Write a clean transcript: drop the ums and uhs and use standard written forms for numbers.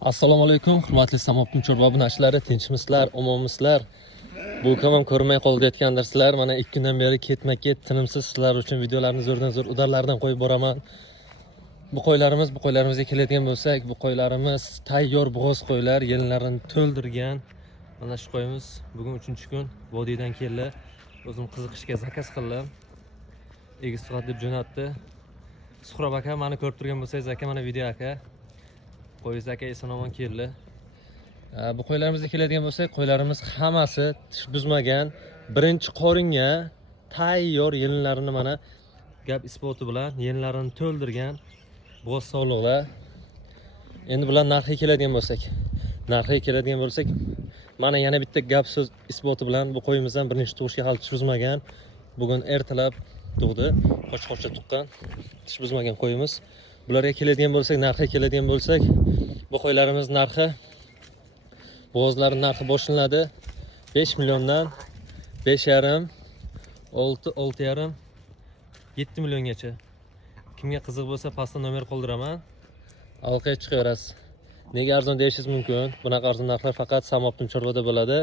Assalomu alaykum, hurmatli Samobdin Chorva obunachilari, tinchmisizlar, omonmisizlar? Bu kamam ko'rmay qolayotgandirsizlar. Mana 2 kundan beri ketma-ket tinimsiz sizlar uchun videolarni zo'rdan zo'r udarlardan qo'yib boraman. Bu qo'ylarimizga keladigan bo'lsak, bu qo'ylarimiz tayyor bo'g'oz qo'ylar, yelinlarini to'ldirgan. Mana shu qo'yimiz bugun 3-kun vodiydan keldi. O'zim qiziqishga zakaz qildim. Egiz soat deb jo'natdi. Suhrob aka, meni ko'rib turgan bo'lsangiz, aka mana video aka. Qo'yiz aka eson-omon keldi. Bu qo'ylarimizga keladigan bo'lsak, qo'ylarimiz hammasi tish buzmagan, birinchi qoringa tayyor yelinlarini mana gap isboti bilan yelinlarini to'ldirgan bo'z sog'liqlar. Endi bular narxiga keladigan bo'lsak, mana yana bitta gap so'z isboti bilan bu qo'yimizdan birinchi tug'ishga hali tish buzmagan. Bugun ertalab tug'di, qo'chqorcha tuqqan, tish buzmagan qo'yimiz. Bularga keladigan bo'lsak, narxiga keladigan bo'lsak, bu qo'ylarimiz narxi, bo'g'ozlari narxi boshlanadi 5 milliondan 5,5, 6,5, 7 milliongacha. Kimga qiziq bo'lsa, pastda nomer qoldiraman. Aloqaga chiqaverasiz. Nega arzon deyishingiz mumkin. Bunaqa arzon narxlar faqat Samobdin Chorvada bo'ladi.